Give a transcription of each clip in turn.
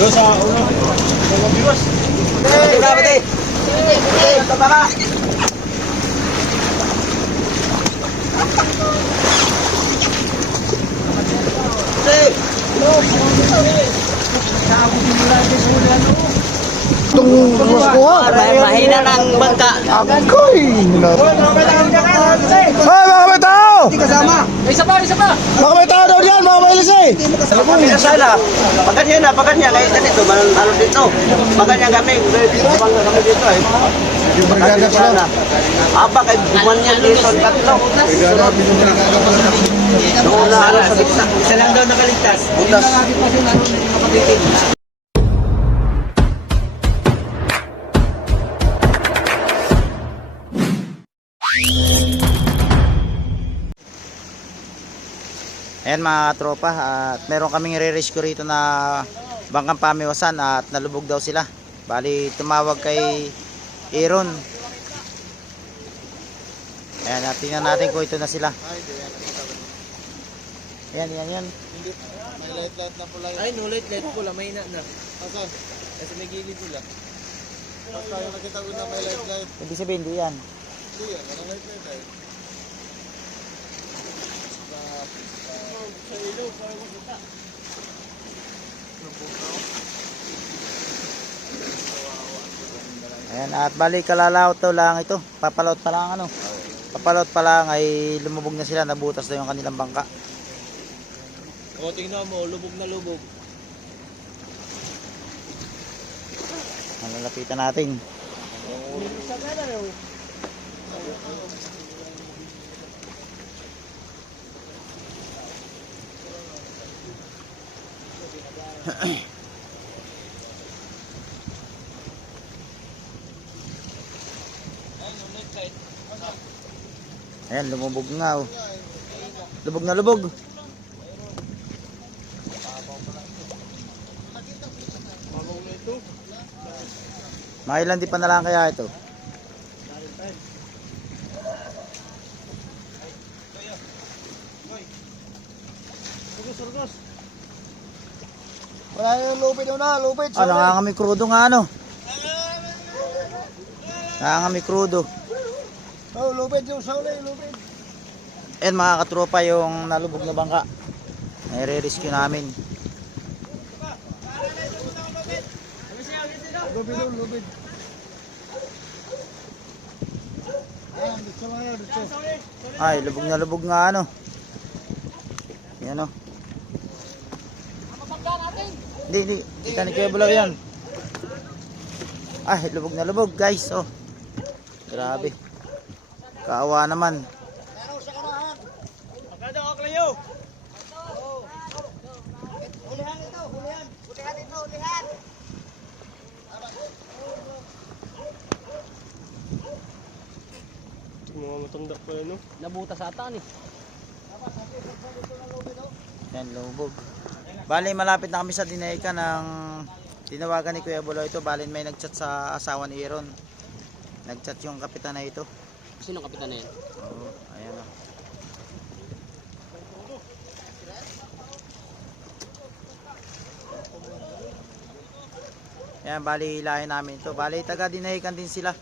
Doon sa ulo. Mga biwas. Itong mas kuha. Mahina ng bangka. Akoy! Ay, mga may tao! Isa pa. Mga may tao daw diyan, mga may lisay! Sana, pagkanya na, kahit ganito, ano dito. Pagkanya kami, bangga kami dito eh. Yung brigada sila. Aba, kay bumanyan dito, tatlo. Brigada, pinumbrigada pa sila. Noon na, ano, sa gitna. Isa lang daw nakaligtas. Butas. Ayan mga tropa, at meron kaming re-rescue rito na bangkang pamiwasan at nalubog daw sila. Bali tumawag kay Aaron. Ayan, at tingnan natin kung ito na sila. Ayan. May light na pula yun. Ay, no light pula. May na. Asan? Kasi may gilid pula. Basta yung nakita ko na may light. Ibig sabihin hindi yan. Hindi yan, walang light ay. Sa ilog, para makita. Ayan, at bali kalalaot to lang ito. Papalaot pa lang ano. Papalaot pa lang ay lumubog na sila, nabutas na yung kanilang bangka. O, tingnan mo, lubog na lubog. Malalapitan natin. Ayan, lumubog nga oh. Lubog na lubog. Mga ilan di pa na lang kaya ito? Wala yung lupit na, lupit. Ah, nangangami krudo nga ano. Nangangami krudo. Oh, lupit yung saulay, lupit. Ayan mga katropa yung nalubog na bangka. Nire-rescue namin. Lupit yung lupit. Ayan, dito mga, dito. Ay, lubog nga ano. Yan o. Hindi. Kita ni Kuya Bulaw yan. Ay, lubog na lubog guys. Oh. Grabe. Kaawa naman. Magkano ako kayo? Hulihan. Mga matanda pa yun, no? Nabuta sa atan eh. Yan, lubog. Bali, malapit na kami sa Dinayka ng tinawagan ni Kuya Bulaw ito. Bali, may nagchat sa asawa ni Aaron. Nagchat yung kapitan na ito. Sino kapitan na yan? Oo, ayan o. Ayan, bali hilahin namin ito. Bali, taga Dinahican din sila.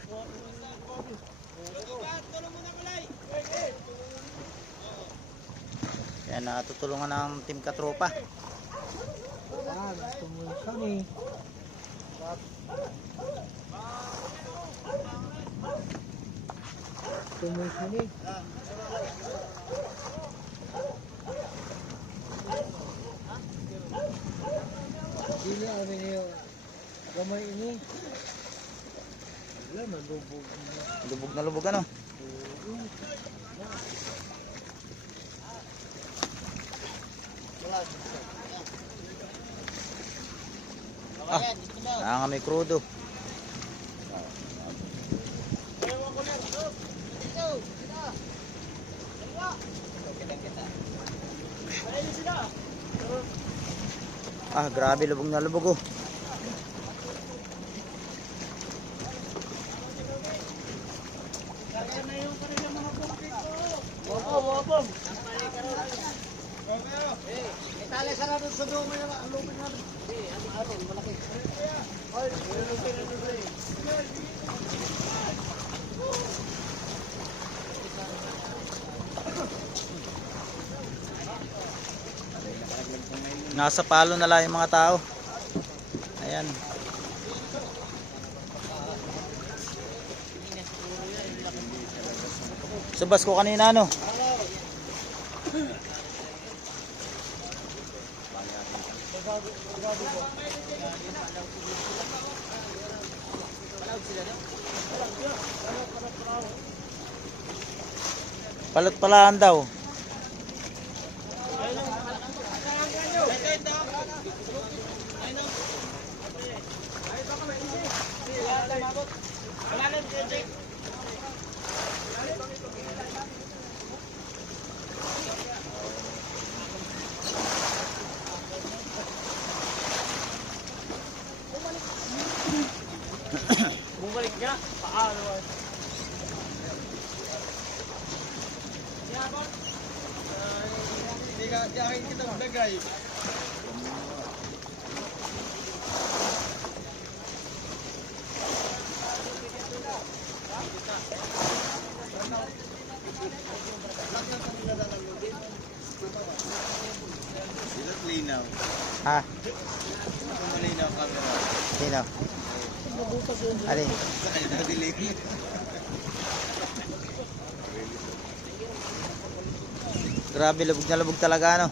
Ayan, natutulungan ng team katropa. Tumusan eh. Tumusan eh. Hindi na kami niyo gamay ini. Wala, nalubog. Lubog na lubog ano. Ah, kami krudo. Ah, grabe, lubog na lubog oh. Itali sa natin sa dumo yung alumin natin. Aron, malaki. Nasa palo na lang yung mga tao. Ayan. Subas ko kanina no. Palat-palaan daw. Bumalik niya. Paano? Di akin kita maglagay. Sila linaw. Ha? Malinaw camera. Sino? Alin? Sa kanya nadilim. Grabe, lubog na lubog talaga no.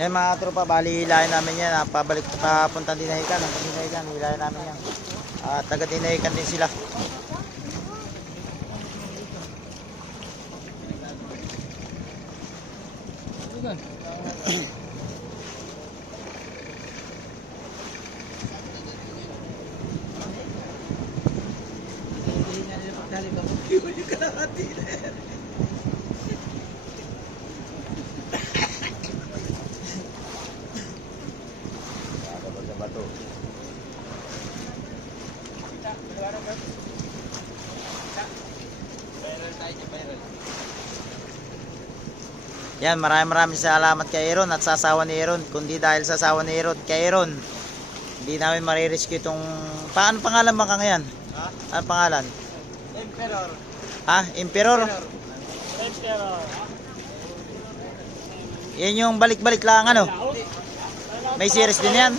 Yan mga tropa, bali hilahin namin yan. Pabalik, papunta Dinahican. Ang Dinahican, hilahin namin yan. At taga Dinahican din sila. Yan, maraming salamat kay Aaron at sa asawa ni Aaron. Kundi dahil sa asawa ni Aaron, kay Aaron, hindi namin marirescue itong... Paano pangalan ba ka ngayon? Ha? Ano pangalan? Emperor. Ha? Emperor? Emperor. Yan yung balik-balik lang ano? May series din yan?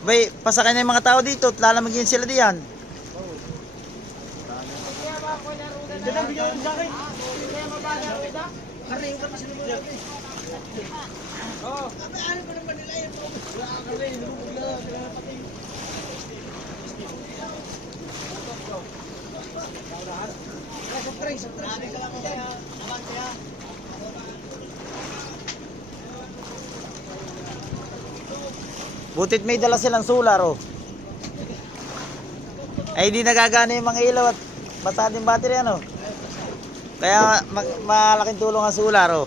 Bay, pasakay na yung mga tao dito at lalamagin sila diyan. Hindi na bigyan ko sa akin. Butit may dala silang solar oh. Ay di nagagana yung mga ilaw at basa din battery ano. Kaya malaking tulong ang solar oh.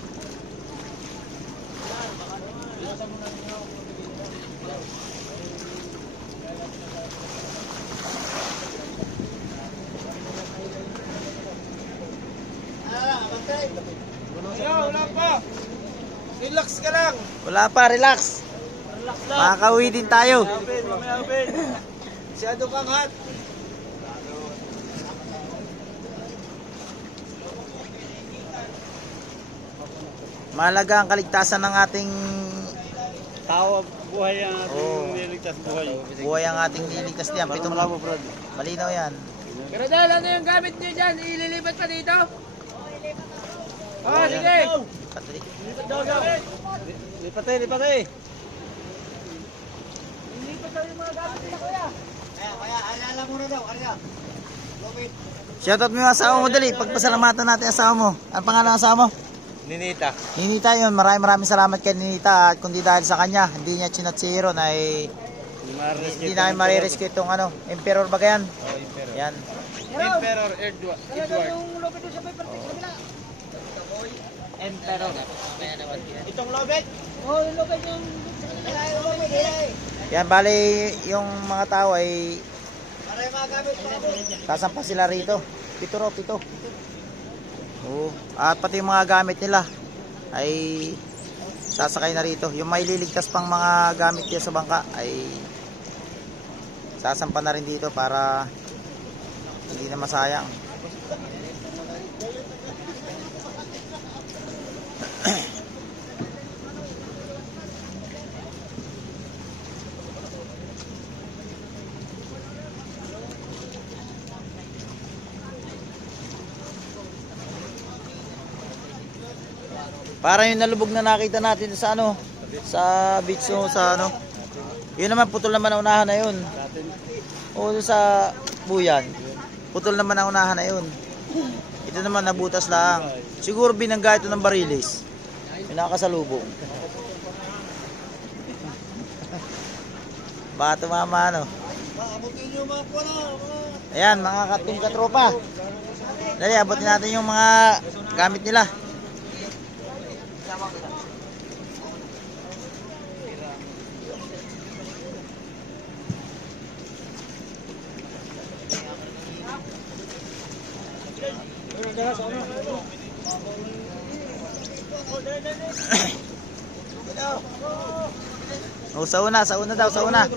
Wala pa. Relax ka lang. Wala pa, relax. Makakauwi din tayo. Masyado kang hot. Mahalaga ang kaligtasan ng ating Tao, buhay ang ating Oo. niligtas buhay. buhay, ang ating niligtas diyan. Pitong malinaw yan. Pero dahil ano yung gamit niyo dyan? Ililipat pa dito? Oh, sige! Patri. Lipatay, lipatay. Shoutout mo yung asawa mo dali. Pagpasalamatan natin ang asawa mo. Ano pangalan ng asawa mo? Ninita. Ninita yun. Maraming salamat kay Ninita. At kundi dahil sa kanya, hindi niya chinat si Aaron ay hindi namin marirescue itong ano. Emperor ba yan? Oh, Emperor. Yan. Emperor Edward. Emperor. Itong lobet. Yan, bali yung mga tao ay sasampa sila rito. Pito. Oo. At pati yung mga gamit nila ay sasakay na rito. Yung may liligtas pang mga gamit nila sa bangka ay sasampa na rin dito para hindi na masayang. Para yung nalubog na nakita natin sa ano, sa beach no, sa ano. Yun naman putol naman ang unahan na yun. O sa buyan. Putol naman ang unahan na yun. Ito naman nabutas lang. Siguro binangga ito ng barilis. Yung nakasalubong. Baka tumama ano. Ayan mga kating katropa. Dali abutin natin yung mga gamit nila. Oh, sa una daw, sa una.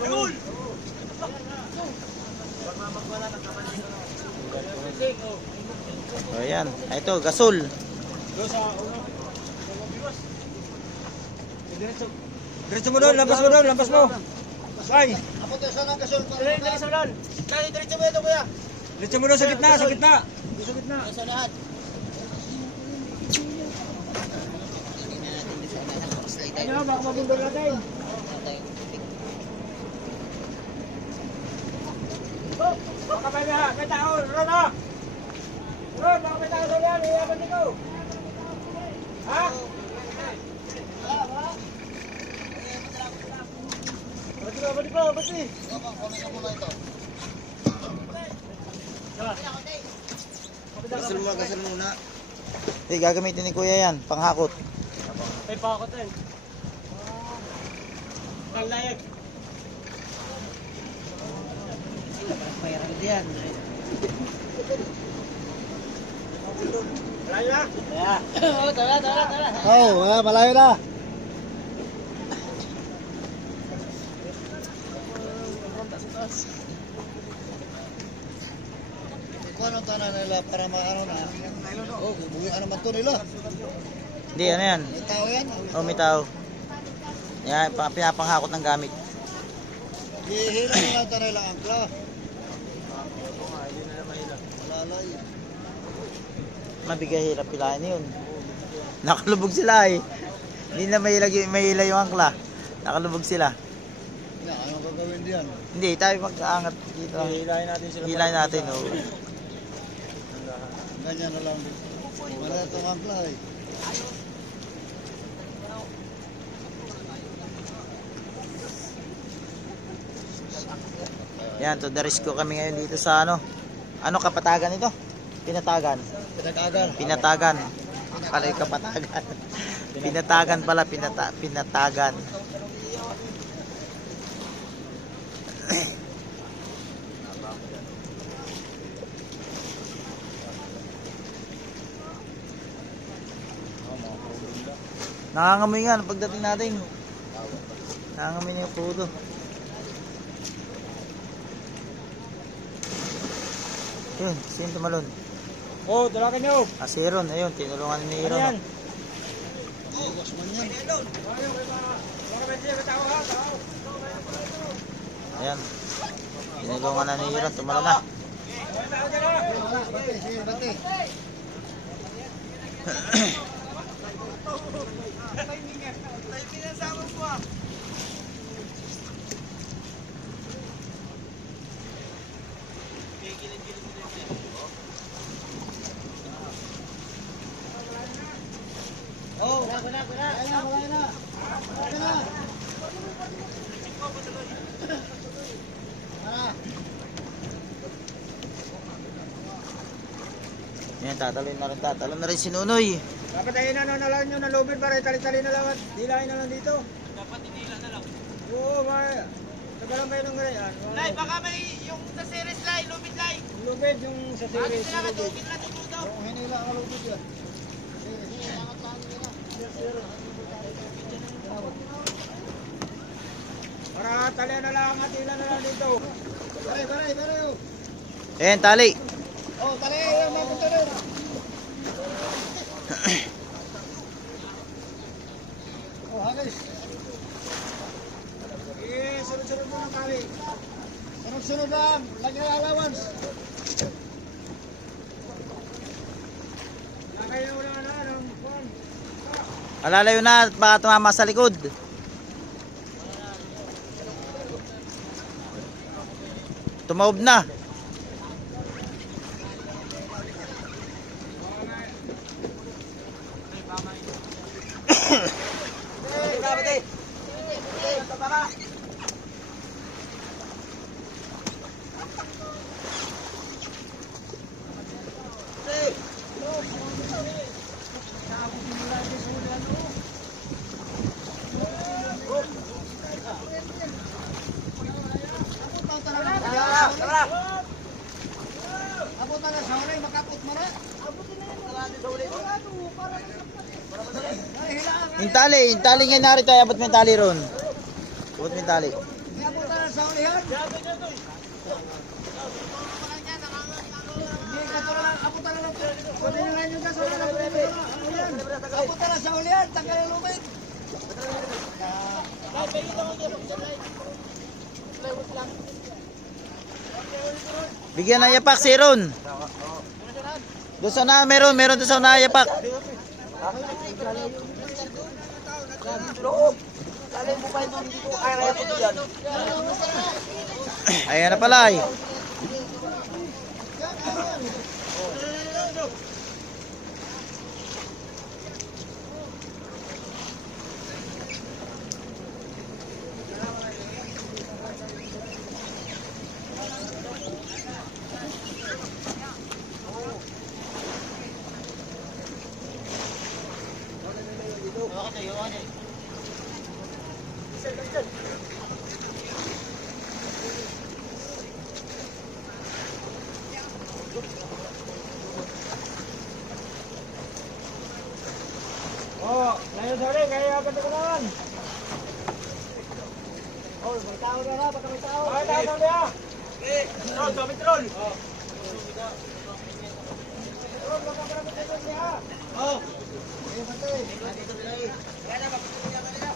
Oh, ayan. Ito, gasol. Diretso mo doon, lampas mo. Ay, diretso mo doon sa gitna. Ano, baka mabundol natin. Baka may tao, Ron ha? Ron, baka may tao doon yan, iyaman nito. Ha? Bati. Gasol muna. Hindi, gagamitin ni Kuya yan, panghakot. May pakot din. Panglayag. Mayroon diyan. Malayo na. Tara. Oh, malayo na. Ano tanan nila para maano na? Oh, bubuyan naman to nila. Hindi, ano yan? May tao yan. Oh, may tao. Yan, pinapanghakot ng gamit. Hihila nila tayo nila angkla. Malalay. Mabigay hirap pilahin yun. Nakalubog sila eh. Hindi na mahila yung angkla. Nakalubog sila. Ano gagawin diyan? Hindi, tayo mag-aangat dito. Hilahin natin sila. Hilahin natin. Oh. Ganyan na lang. Wala itong angkla eh. Yan, to the rescue kami ngayon dito sa ano. Ano kapatagan ito? Pinatagan. Pinatagan. Pala yung kapatagan. Pinatagan pala, pinatagan. Nangangamoy nga pagdating natin. Nangangamoy na yung puto. Yun, sino tumalon? Oh, dalakan niyo. Si Aaron, ayun, tinulungan ni Ano Aaron. yan? Iwas man yan. Ayan. Tinulungan na ni Aaron, tumalon na. Sige, bati. Ayan, tatalon na rin, tatalon na rin si Nunoy. Papatayin na lang nyo ng lubid para tali-tali na lang at dilahin na lang dito. Dapat itila na lang. Oo, nagalang kayo ng ganyan. Lai, baka may yung sa series Lai, lubid Lai. Lubid yung sa series. Sila ka tubig na dito. Yung hinila ang lubid yan. Para tali na lang at tila na lang dito. Baray. Ayan, tali. Oh, tali, yung mapunta na. Oh, hagis. Sige, sunod-sunod mo ng tali. Sunod-sunod lang. Lagyan ng allowance. Lagay na wala na ng kwan. Alalayo na at baka tumama sa likod. Tumaob na. Abot na sa ulay, makapot mo na. Yung tali nga narito, abot mo yung tali ron. Abot mo yung tali. Abot na sa ulay yan. Hindi, katulad, abot na lang. Kunin na lang yung gasolina. Abot na sa ulay yan, tanggal ang lubid. Bigyan ng yapak si Ron. Doon sa na, meron doon sa na yapak. Ayan na pala eh. Oh, ngayon sorry, kaya abot ko naman. Oh, may tao na na, baka may tao. Ay, tao na. Troll, gamit troll. Oh. Troll, baka marami tayo siya. Oh. Eh, patay. Dito nila eh. Kaya na, papunta niya kanila.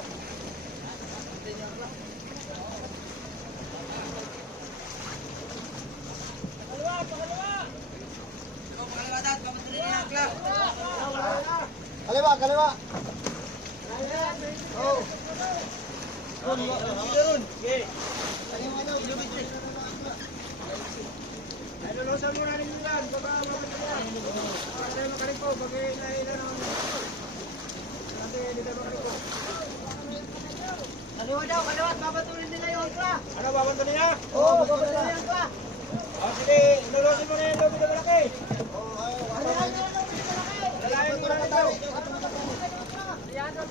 Kaliwa. Oh. Ay, lulusan muna ninyo yan. Baka yan. Kasi makalipo. Pag nailan ang kasi dito makalipo. Kaliwa. Babatunin nila yung angkla. Ano, babatunin niya? Oo, babatunin niya yung angkla. Oh, sige. Lulusin mo na yung lobby na malaki. Lalayan mo na ito. Ariando.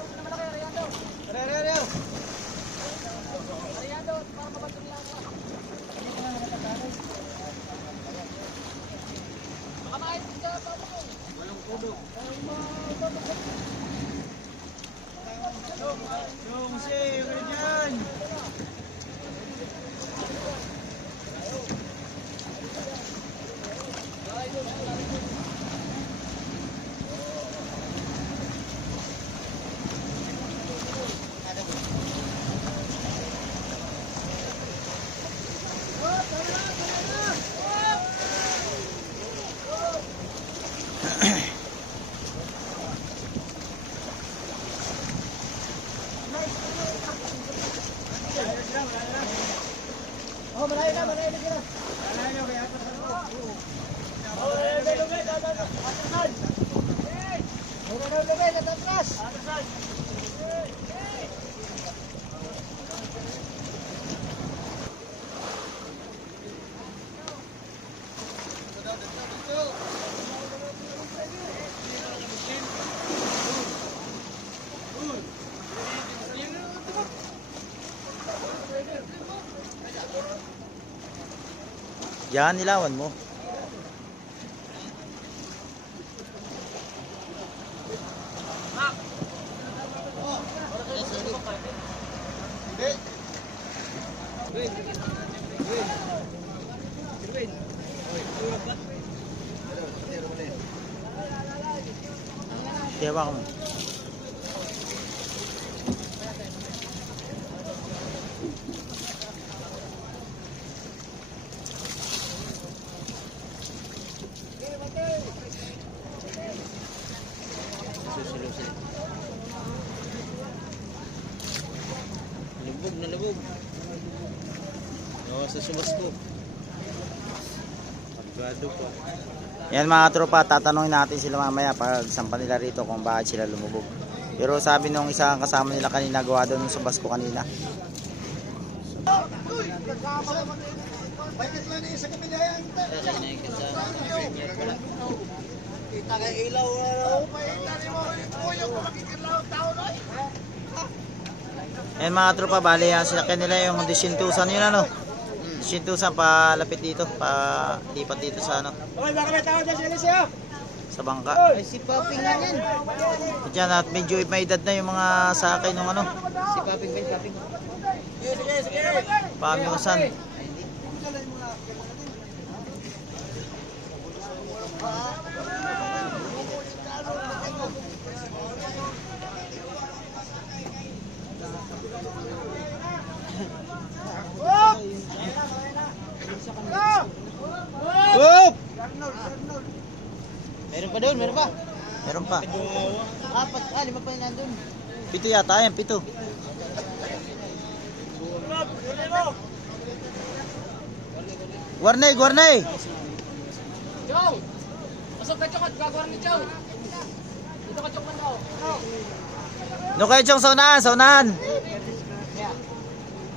Oh, malayo na sila. Malayo na, kaya atas ako. Oh, lubid, atasan. Lubid, atas. Atasan. Yan, nilawan mo. Tiyawa ko mo. Lubog na lubog. Oo, sa subas ko. Pagado po. Yan mga tropa, tatanungin natin sila mamaya pag sampa nila rito kung bakit sila lumubog. Pero sabi nung isang kasama nila kanina, gawa doon sa bus ko kanina. Yan mga tropa, bali yan sinakyan nila yung disintusan yun ano. Disintusan palapit dito, lipat dito sa ano, Okay, baka may tao dyan sila siya. sa bangka. Ay, si Paping nga yan. At yan, at medyo may edad na yung mga sakay nung ano, Si Paping ba yung Paping? pamiusan. Meron pa doon, meron pa. Meron pa. Apat, lima pa yung nandun. 7 yata yan, 7. Guarnay, Guarnay! Jow! Pasok ka, Chok, at gagawin ni Jow. Dito ka, Chok, man daw. Doon kayo, Chong, sa unahan, sa unahan.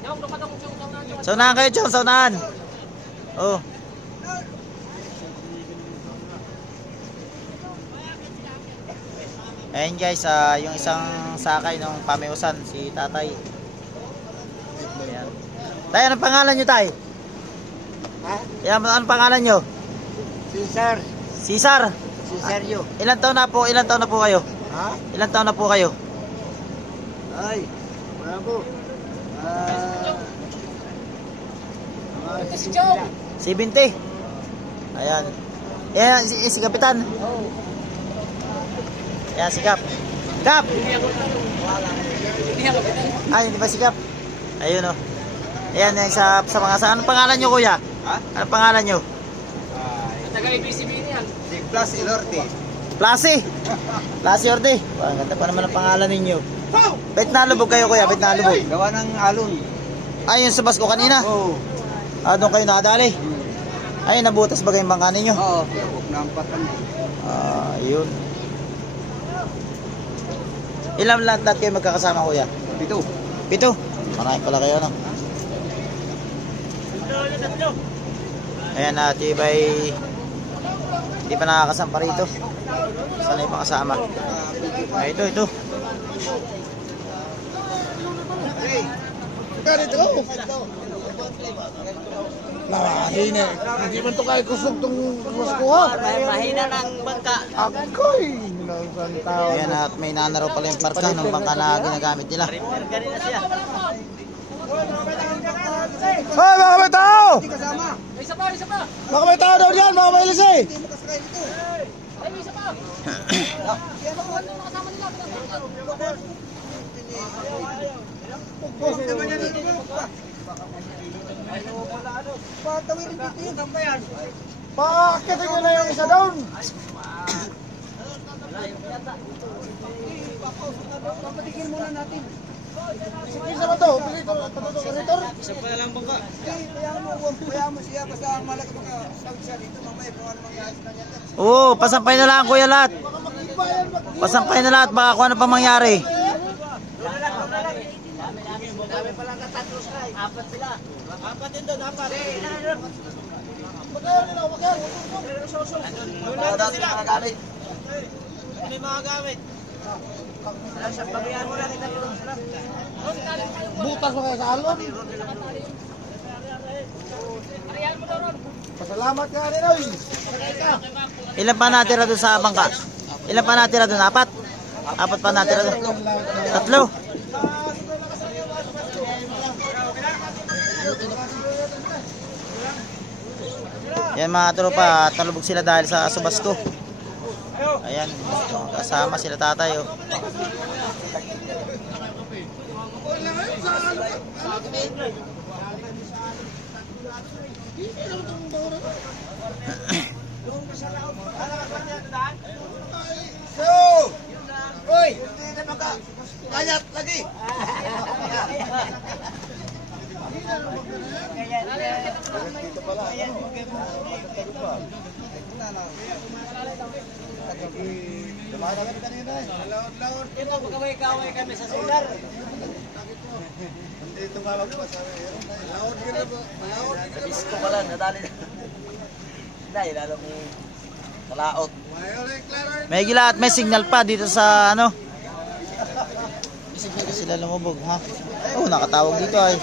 Jow, doon ka daw kung Chok, Chok. Sa unahan kayo, Chong, sa unahan. Oh. Ayan guys, yung isang sakay ng pamiusan, si Tatay. Ayan. Tay, anong pangalan nyo, Tay? Ha? Ayan, anong pangalan nyo? Cesar. Cesar. Cesario. Ilan taon na po kayo? Ha? Ilan taon na po kayo? Ay, wala po. Si Jow! 70. Ayan. Ayan, si Kapitan. Ayan, si Kap. Kap! Ay, hindi ba si Kap? Ayun o. Ayan, yung sa mga sa... Anong pangalan nyo, kuya? Ha? Anong pangalan nyo? Taga-ABCB niyan. Si Plus Ilorte. Plasi. Plasi Orte. Ang ganda pa naman ang pangalan ninyo. Bet na lubog kayo, kuya. Bet na lubog. Gawa ng alon. Ay, yung sa bus ko kanina. Oo. Ah, doon kayo nakadali. Ay, nabutas ba kayong bangka ninyo? Oo. Huwag na ang patan. Ah, yun. Ilang lahat kayo magkakasama, kuya? 7. 7. Marami pala kayo, no? Ayan, tibay hindi pa nakakasampa rito. Sanay pa kasama. Ay, ito. Ganito ko. Mahina. Hindi man to kaya kusog tong muskuha. Mahina ng bangka. Ako'y nasang tao. Ayan, at may nanaraw pala yung parka ng bangka na ginagamit nila. Ganina siya. Hoy, mga may tao! Isa pa, isa pa. Mga may tao daw dyan, mga may lisay! Ay, isa pa. Ano nakasama nila? Paakitin nyo na yung isa doon! Papatigil muna natin. Isa ba to? Isa pa lang bangka. Kaya mo siya, basta ang malaki makasawit siya dito, mamaya kung ano mangyayari na niya. Oo, pasampay na lang, kuya, lahat. Pasampay na lahat, baka kung ano pa mangyari. Apat sila. Apat din doon, apat. May mga gamit. Butas mo kayo sa alon. Ariyan mo daw, Rob. Pasalamat ka rin, oy. Ilan pa natira doon sa bangka? Ilan pa natira doon? Apat? Apat pa natira doon? Tatlo? Yan mga tropa, talubog sila dahil sa subasto. Ayan, kasama sila tatay oh. Uy! Hindi na makakayat lagi! Magkaway-kaway kami sa solar. Dito nga magpasabi. Laot ka na ba? Laot ka na Bisko pala, nadali na. Hindi, lalo may kalaot. May gila at may signal pa dito sa ano. Sila lumubog ha. Oh, nakatawag dito ay.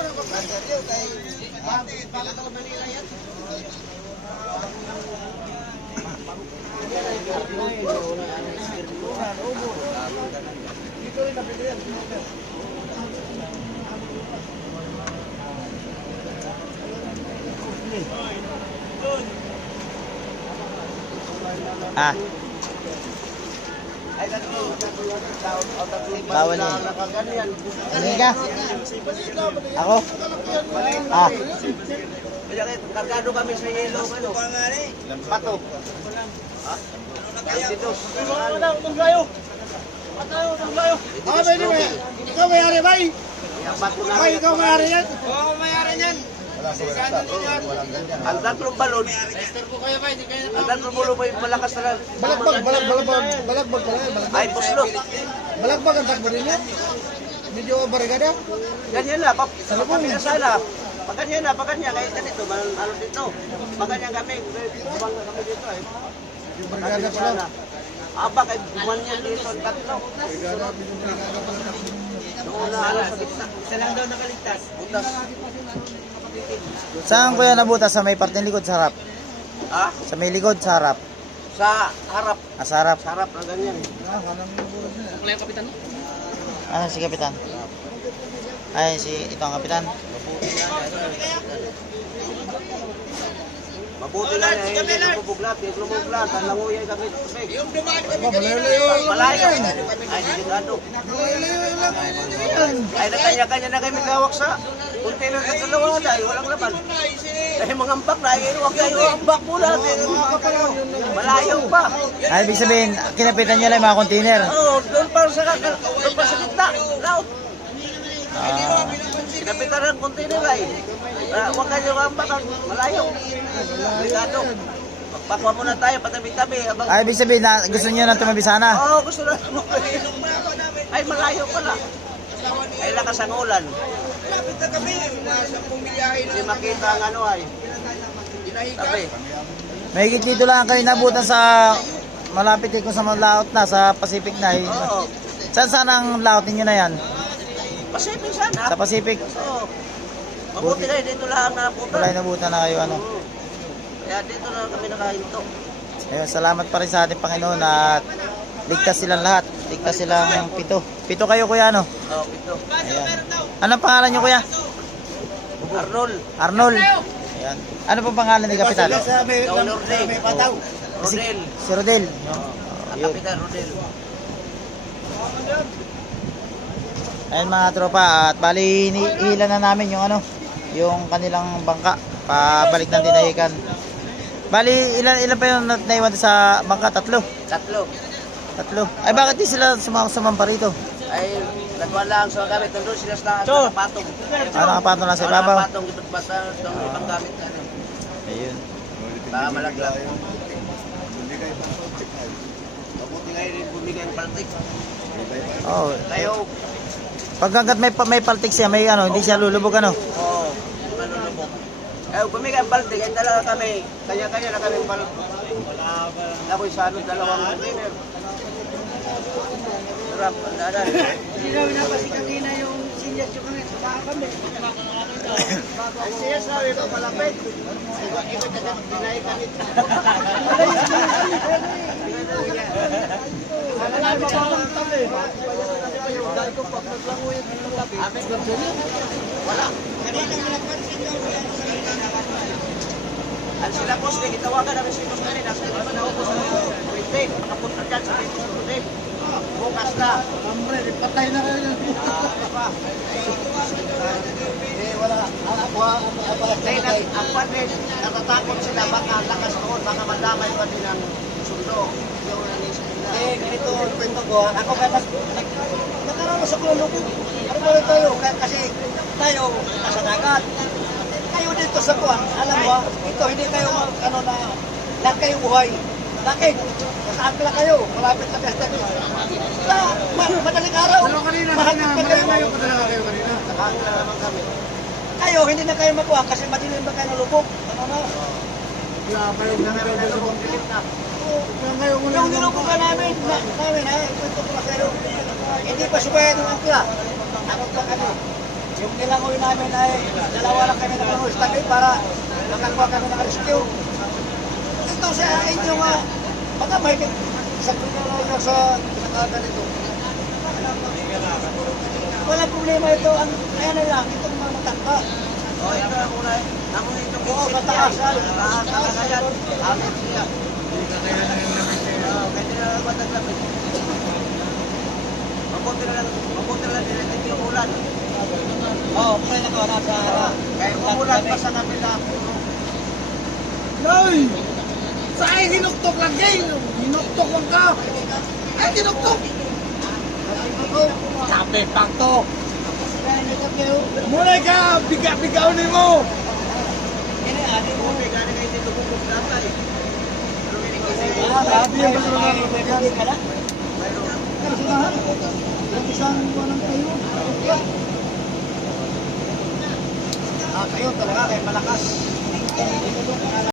Ah. Bawal niya. Ano ka? Ako? Ah. Kargado kami sa yelo, ano? Pato. Ha? Dito. Ikaw may-ari, bay? Yung pato na. Bay, ikaw may-ari yan? Oo, mayari niyan. Ang tatlong balon. Istorbo kayo ba? Hindi kayo Ang tatlong balon pa yung malakas na lang. Balagbag pala. Ay, puslo. Balagbag ang takbo ninyo? Medyo barigada? Ganyan na, kami na sana. Pag ganyan na, kahit ganito, ano dito. Pag ganyan kami, bumangga kami dito eh. Yung barigada pala. Aba, kay bumanyan dito ang tatlo. Noon na ano sa gitna. Isa lang daw nakaligtas. Butas. Saan kuya nabutas? Sa may parteng likod sa harap? Ha? Sa may likod sa harap? Sa harap. Ah, sa harap. Sa harap na ganyan. Wala yung kapitan, no? Ano si kapitan? Ay, ito ang kapitan. Mabuti na niya, hindi lumubuglat, ang languyay kami. Yung dumaan kami Malayo. Ay, delikado. Ay, nakanya-kanya na kami gawak sa container sa kalawa dahil walang laman. Dahil mga ambak na, huwag kayo ambak po natin. Malayo pa. Ay, ibig sabihin, kinapitan nyo lang yung mga container. Oo, doon pa sa gitna. Laot. Ah, Kinapitan ng container ay. Huwag kayo ambak, malayo. Delikado. Magpakwa muna tayo, patabi-tabi. ay, ibig sabihin, gusto nyo na tumabi sana? Oo, gusto na. Ay, malayo pala. Ay, lakas ang ulan. Lapit na kami. Nasa pumiyahin. Hindi makita ang ano ay. Tabi. May dito lang kayo nabutan sa malapit ko sa laot na, sa Pacific na. Oo. Saan ang laot ninyo na yan? Pacific sana. Sa Pacific? Oo. Mabuti na, dito lang napunta. Wala nabutan na kayo ano. Kaya dito na kami nakahinto. Ayun, salamat pa rin sa ating Panginoon at ligtas silang lahat. Ligtas silang pito. Pito kayo kuya ano? Oo, ito. Ayan. Anong pangalan nyo kuya? Arnold. Arnold. Ayan. Ano pong pangalan ni Kapitan? Ikaw, Rodel. Rodel. Si Rodel. Ang Yun. Kapitan Rodel. Ayun mga tropa, at bali ihila na namin yung ano, yung kanilang bangka pabalik ng tinahikan. Bali ilan pa yung naiwan sa bangka? Tatlo. Tatlo. Ay bakit di sila sumampa rito? Ay, nagwan lang sa gamit. Nandun sila sa nakapatong. Nakapatong lang sa ibabaw. Nakapatong, basta itong ibang gamit. Ayun. Baka malaglag. Mabuti ngayon rin bumigay ang paltik. Oh, Kayo, pag hanggat may paltik siya, may ano, hindi siya lulubog ano. oo, manulubog. Eh, bumigay ang paltik, ay talaga kami, kanya-kanya na kami paltik. Nakoy sa ano, dalawang container. Sarap, ang dadan. Hindi namin napasi kanina yung si sinyas yung kami. Saka kami. Ay siya sabi ko malapit. Iba dinay kami. Wala mo pa lang kami. Dahil ko pag naglanguyan ng malapit. Amin ba doon? Wala. Kanina nga nagpansin daw yan sa ang sila boss, itawagan namin si boss kanina. Sabi naman ako po sa Wednesday. Nakapunta dyan sa Wednesday. Bukas na. Hambre, patay na kayo. Wala. Ang partner, natatakot sila. Baka lakas doon. Baka madamay pa din ang sundo. Ganito ang kwento ko. Ako kaya nagkaroon sa kulubog. Ano ba rin tayo? Kasi tayo nasa dagat. Kayo dito sa kuwan, alam mo, ito hindi kayo ano na lahat kayo buhay. Bakit? Saan pala kayo? Malapit sa Fiesta Beach. Sa madaling araw. Mahal pa kayo. Saan na naman kami. Kayo, hindi na kayo makuha kasi madilim ba kayo nalubog? Ano na? Yung nilubog ka namin, kwento ko na kayo. Hindi pa subayan ng angkla. Ano pa kami? Yung nilangoy namin ay dalawa lang kami ng stagay para makakuha kami ng rescue. Ito sa inyo nga, baka may isang pinalaw sa pinakaganito. Walang problema ito, ang kaya na lang, itong mga matangka. O, ito ang unay. Ako itong oo, mataas. Mataas na yan. Amin siya. Pwede na lang mataglamit. Mabuti na lang din yung ulan. Oo, pwede na ko nasa harap. Kaya umulan pa sa kabila. Noy! Saan hinuktok lang kayo? Hinuktok lang ka! Ay, hinuktok! Sabi pang to! Muna ka! Biga-bigaw ni mo! Ini adi mo, biga na kayo dito bubog datay. Sabi yung ba naman ang bigaw ka na? Ang isang walang kayo. Kayo talaga, kayo malakas.